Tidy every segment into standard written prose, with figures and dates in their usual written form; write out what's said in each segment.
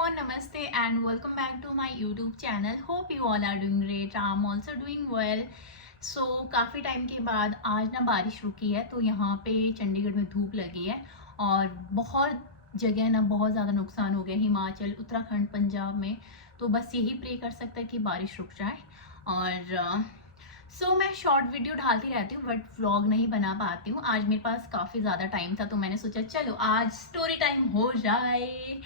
everyone, namaste and welcome back to my YouTube channel. Hope you all are doing great. I'm also doing well. So काफ़ी time के बाद आज ना बारिश रुकी है, तो यहाँ पे चंडीगढ़ में धूप लगी है और बहुत जगह ना बहुत ज़्यादा नुकसान हो गया, हिमाचल, उत्तराखंड, पंजाब में। तो बस यही प्रे कर सकते हैं कि बारिश रुक जाए। और मैं शॉर्ट वीडियो डालती रहती हूँ बट व्लॉग नहीं बना पाती हूँ। आज मेरे पास काफ़ी ज़्यादा टाइम था, तो मैंने सोचा चलो आज स्टोरी टाइम हो जाए।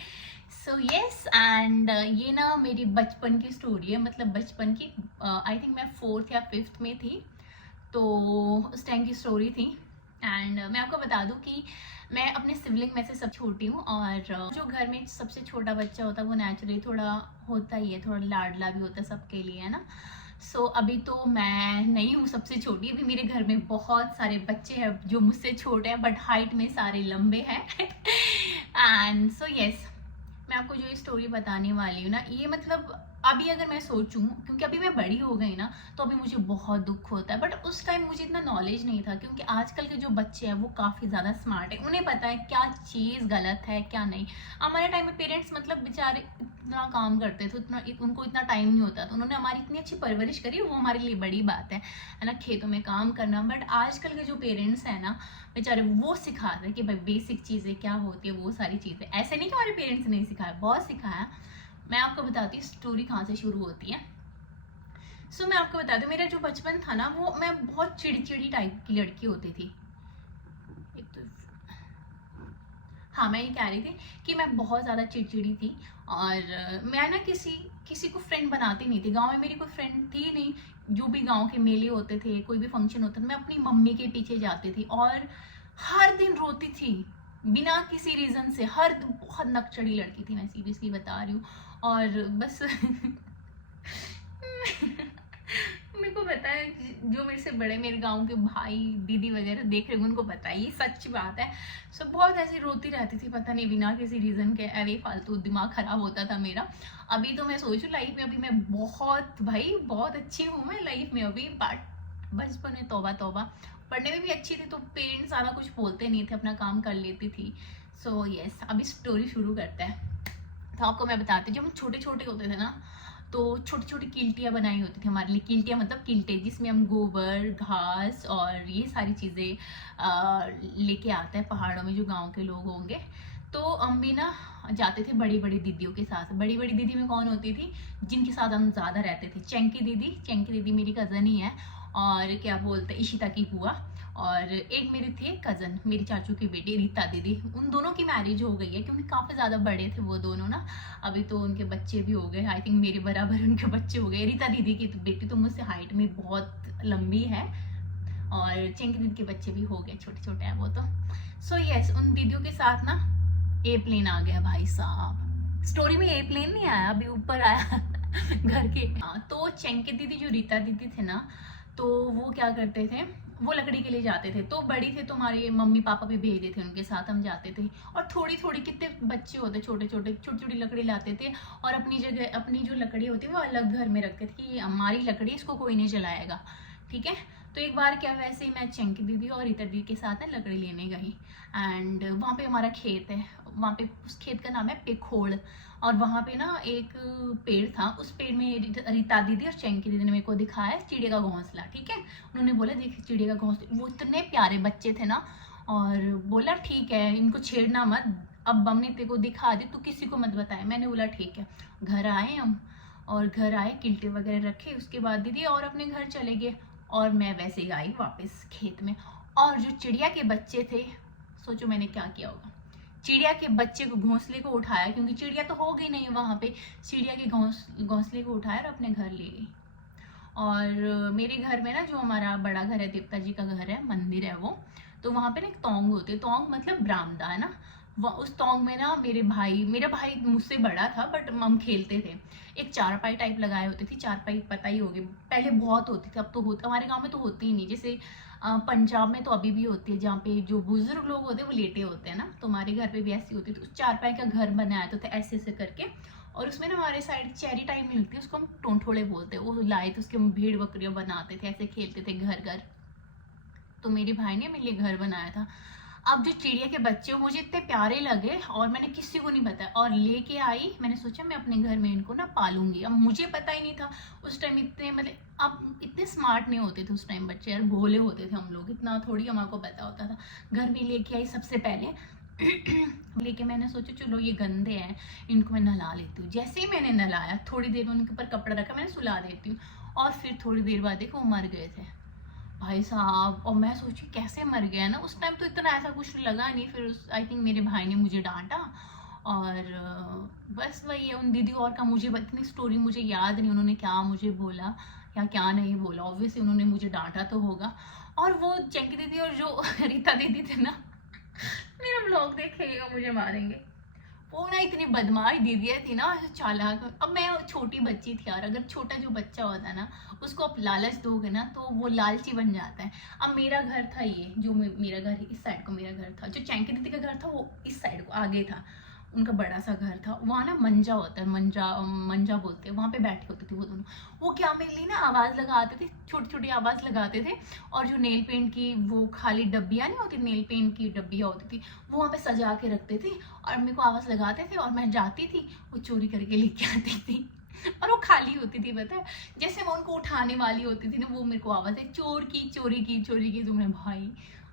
सो यस एंड ये ना मेरी बचपन की स्टोरी है, मतलब बचपन की। आई थिंक मैं 4th या 5th में थी, तो उस टाइम की स्टोरी थी। एंड मैं आपको बता दूं कि मैं अपने सिबलिंग में से सब छोटी हूँ, और जो घर में सबसे छोटा बच्चा होता है वो नेचुरली थोड़ा होता ही है, थोड़ा लाडला भी होता है सबके लिए, है ना। अभी तो मैं नहीं हूँ सबसे छोटी, अभी मेरे घर में बहुत सारे बच्चे हैं जो मुझसे छोटे हैं बट हाइट में सारे लंबे हैं। एंड यस, मैं आपको जो ये स्टोरी बताने वाली हूँ ना, ये मतलब अभी अगर मैं सोचूं, क्योंकि अभी मैं बड़ी हो गई ना, तो अभी मुझे बहुत दुख होता है। बट उस टाइम मुझे इतना नॉलेज नहीं था, क्योंकि आजकल के जो बच्चे हैं वो काफ़ी ज़्यादा स्मार्ट है, उन्हें पता है क्या चीज़ गलत है क्या नहीं। हमारे टाइम में पेरेंट्स मतलब बेचारे इतना काम करते थे, उनको इतना टाइम नहीं होता, तो उन्होंने हमारी इतनी अच्छी परवरिश करी, वो हमारे लिए बड़ी बात है ना, खेतों में काम करना। बट आजकल के जो पेरेंट्स हैं ना बेचारे, वो सिखाते हैं कि भाई बेसिक चीज़ें क्या होती है, वो सारी चीज़ें। ऐसे नहीं कि हमारे पेरेंट्स ने सिखाया, बहुत सिखाया। मैं आपको बताती हूँ स्टोरी कहाँ से शुरू होती है। मैं आपको बताती हूँ, मेरा जो बचपन था ना, वो मैं बहुत चिड़चिड़ी टाइप की लड़की होती थी। एक तो हाँ, मैं ये कह रही थी कि मैं बहुत ज़्यादा चिड़चिड़ी थी, और मैं ना किसी को फ्रेंड बनाती नहीं थी। गांव में मेरी कोई फ्रेंड थी नहीं। जो भी गांव के मेले होते थे, कोई भी फंक्शन होता था, मैं अपनी मम्मी के पीछे जाती थी और हर दिन रोती थी बिना किसी रीज़न से। बहुत नकचड़ी लड़की थी, मैं सीरियसली बता रही हूँ। और बस मेरे को पता है, जो मेरे से बड़े, मेरे गांव के भाई दीदी वगैरह देख रहे हैं, उनको पता है, ये सच बात है। बहुत ऐसी रोती रहती थी, पता नहीं बिना किसी रीज़न के, अरे फालतू दिमाग खराब होता था मेरा। अभी तो मैं सोचूं लाइफ में, अभी मैं बहुत अच्छी हूँ मैं लाइफ में अभी, बट बचपन में तौबा तौबा। पढ़ने में भी अच्छी थी, तो पेरेंट्स ज़्यादा कुछ बोलते नहीं थे, अपना काम कर लेती थी। यस, अभी स्टोरी शुरू करते हैं। तो आपको मैं बताती हूँ, जब हम छोटे छोटे होते थे ना, तो छोटी छोटी किल्टियाँ बनाई होती थी हमारे लिए। किल्टियाँ मतलब किल्टे, जिसमें हम गोबर, घास और ये सारी चीज़ें लेके आते हैं पहाड़ों में, जो गांव के लोग होंगे। तो हम भी ना जाते थे बड़ी बड़ी दीदियों के साथ। बड़ी बड़ी दीदी में कौन होती थी, जिनके साथ हम ज़्यादा रहते थे? चंकी दीदी मेरी कज़न ही है, और क्या बोलते, इशिता की बुआ। और एक मेरे थे कज़न, मेरी चाचू की बेटी रीता दीदी। उन दोनों की मैरिज हो गई है, क्योंकि काफ़ी ज़्यादा बड़े थे वो दोनों ना। अभी तो उनके बच्चे भी हो गए, आई थिंक मेरे बराबर उनके बच्चे हो गए। रीता दीदी की बेटी तो मुझसे हाइट में बहुत लंबी है, और चंकी दीदी के बच्चे भी हो गए, छोटे छोटे हैं वो तो। यस, उन दीदियों के साथ ना एयरप्लेन आ गया भाई साहब। स्टोरी में एयरप्लेन नहीं आया, अभी ऊपर आया घर के। तो चंकी दीदी, जो रीता दीदी थे ना, तो वो क्या करते थे, वो लकड़ी के लिए जाते थे। तो बड़ी थे तो हमारे मम्मी पापा भी भेजते थे, उनके साथ हम जाते थे। और थोड़ी थोड़ी, कितने बच्चे होते, छोटे छोटे छोटी छोटी लकड़ी लाते थे, और अपनी जगह, अपनी जो लकड़ी होती है वो अलग घर में रखते थे कि हमारी लकड़ी, इसको कोई नहीं जलाएगा, ठीक है। तो एक बार क्या, वैसे ही मैं चंकी दीदी और रीता दीदी के साथ ना लकड़ी लेने गई, एंड वहाँ पे हमारा खेत है, वहाँ पे उस खेत का नाम है पेखोड़। और वहाँ पे ना एक पेड़ था, उस पेड़ में रीता दीदी और चंकी दीदी ने मेरे को दिखाया चिड़िया का घोंसला, ठीक है। उन्होंने बोला देख चिड़िया का घोंसला, वो इतने प्यारे बच्चे थे ना, और बोला ठीक है इनको छेड़ना मत, अब हमने तेरे को दिखा दी, तू किसी को मत बताए। मैंने बोला ठीक है। घर आए हम, और घर आए, किल्टे वगैरह रखे, उसके बाद दीदी और अपने घर चले गए, और मैं वैसे ही आई वापस खेत में। और जो चिड़िया के बच्चे थे, सोचो मैंने क्या किया होगा। चिड़िया के बच्चे को, घोंसले को उठाया, क्योंकि चिड़िया तो हो गई नहीं वहां पे, चिड़िया के घोंसले को उठाया और अपने घर ले गई। और मेरे घर में ना, जो हमारा बड़ा घर है, देवता जी का घर है, मंदिर है वो, तो वहां पे ना एक तोंग होती है। तोंग मतलब बरामदा है ना। उस तोंग में ना मेरा भाई मुझसे बड़ा था, बट हम खेलते थे। एक चारपाई टाइप लगाए होती थी, चारपाई पता ही होगी, पहले बहुत होती थी, अब तो होती, हमारे गांव में तो होती ही नहीं। जैसे पंजाब में तो अभी भी होती है, जहाँ पे जो बुजुर्ग लोग होते हैं वो लेटे होते हैं ना, तो हमारे घर पे भी ऐसी होती थी। तो चारपाई का घर बनाया तो था ऐसे ऐसे करके, और उसमें ना हमारे साइड चेरी टाइप मिलती है, उसको हम टोंठोड़े बोलते हैं। वो लाए थे, उसके हम भेड़ बकरियां बनाते थे, ऐसे खेलते थे घर घर। तो मेरे भाई ने मेरे लिए घर बनाया था। अब जो चिड़िया के बच्चे मुझे इतने प्यारे लगे और मैंने किसी को नहीं बताया और लेके आई। मैंने सोचा मैं अपने घर में इनको ना पालूंगी। अब मुझे पता ही नहीं था उस टाइम, इतने मतलब अब इतने स्मार्ट नहीं होते थे उस टाइम बच्चे यार, भोले होते थे हम लोग, इतना थोड़ी हमारे को पता होता था। घर में लेके आई सबसे पहले लेके मैंने सोचा चलो ये गंदे हैं, इनको मैं नहला लेती हूँ। जैसे ही मैंने नहलाया थोड़ी देर में उनके ऊपर कपड़ा रखा, मैंने सुला देती हूँ और फिर थोड़ी देर बाद देखो वो मर गए थे भाई साहब। और मैं सोची कैसे मर गया ना, उस टाइम तो इतना ऐसा कुछ लगा नहीं। फिर आई थिंक मेरे भाई ने मुझे डांटा और बस वही है। उन दीदी और का मुझे इतनी स्टोरी मुझे याद नहीं उन्होंने क्या मुझे बोला या क्या नहीं बोला। ऑब्वियसली उन्होंने मुझे डांटा तो होगा। और वो चंकी दीदी और जो रीता दीदी थे ना, मेरा ब्लॉग देखेगा मुझे मारेंगे। वो ना इतनी बदमाश दीदियाँ थी ना, ऐसे चालाक। अब मैं छोटी बच्ची थी यार, अगर छोटा जो बच्चा होता है ना उसको आप लालच दोगे ना तो वो लालची बन जाता है। अब मेरा घर था ये जो मेरा घर इस साइड को मेरा घर था, जो चैंकी दीदी का घर था वो इस साइड को आगे था। उनका बड़ा सा घर था वहाँ ना, मंजा होता है, मंजा मंजा बोलते हैं, वहाँ पे बैठे होते थे वो दोनों। वो क्या मेरे लिए ना आवाज़ लगाते थे, छोटी छोटी आवाज़ लगाते थे। और जो नेल पेंट की वो खाली डब्बियाँ नहीं होती, नेल पेंट की डब्बियाँ होती थी, वो वहाँ पे सजा के रखते थे और मेरे को आवाज़ लगाते थे और मैं जाती थी, वो चोरी करके लेके आती थी। और वो खाली होती थी पता है, जैसे मैं उनको उठाने वाली होती थी ना वो मेरे को आवाज़ है चोर की चोरी की चोरी की। तुमने भाई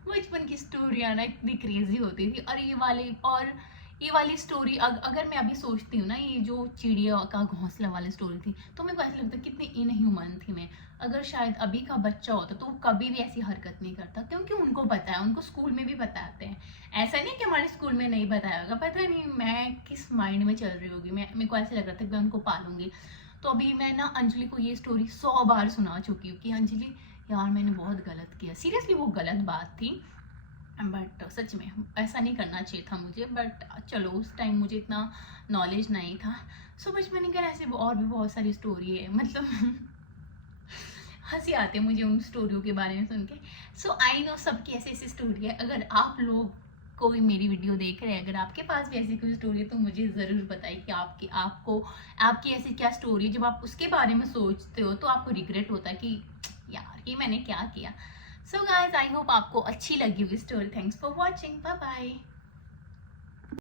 बचपन की स्टोरियाँ ना इतनी क्रेजी होती थी। और ये वाली स्टोरी अगर मैं अभी सोचती हूँ ना, ये जो चिड़िया का घोंसला वाली स्टोरी थी, तो मेरे को ऐसा लगता है कितनी इनह्यूमन थी मैं। अगर शायद अभी का बच्चा होता तो वो कभी भी ऐसी हरकत नहीं करता, क्योंकि उनको पता है, उनको स्कूल में भी बताते हैं। ऐसा नहीं कि हमारे स्कूल में नहीं बताया होगा, पता नहीं मैं किस माइंड में चल रही होगी। मेरे को ऐसे लग रहा था कि मैं उनको पालूंगी। तो अभी मैं ना अंजलि को ये स्टोरी 100 बार सुना चुकी हूँ कि अंजलि यार मैंने बहुत गलत किया। सीरियसली वो गलत बात थी, बट सच में ऐसा नहीं करना चाहिए था मुझे। बट चलो उस टाइम मुझे इतना नॉलेज नहीं था। सो बचपन के ऐसे और भी बहुत सारी स्टोरी है, मतलब हंसी आती है मुझे उन स्टोरियों के बारे में सुन के। सो आई नो सबकी ऐसी ऐसी स्टोरी है। अगर आप लोग कोई मेरी वीडियो देख रहे हैं, अगर आपके पास भी ऐसी कोई स्टोरी है तो मुझे ज़रूर बताइए कि आपकी ऐसी क्या स्टोरी है। जब आप उसके बारे में सोचते हो तो आपको रिग्रेट होता है कि यार ये मैंने क्या किया। सो गाइज आई होप आपको अच्छी लगी हुई story. Thanks for watching, bye bye.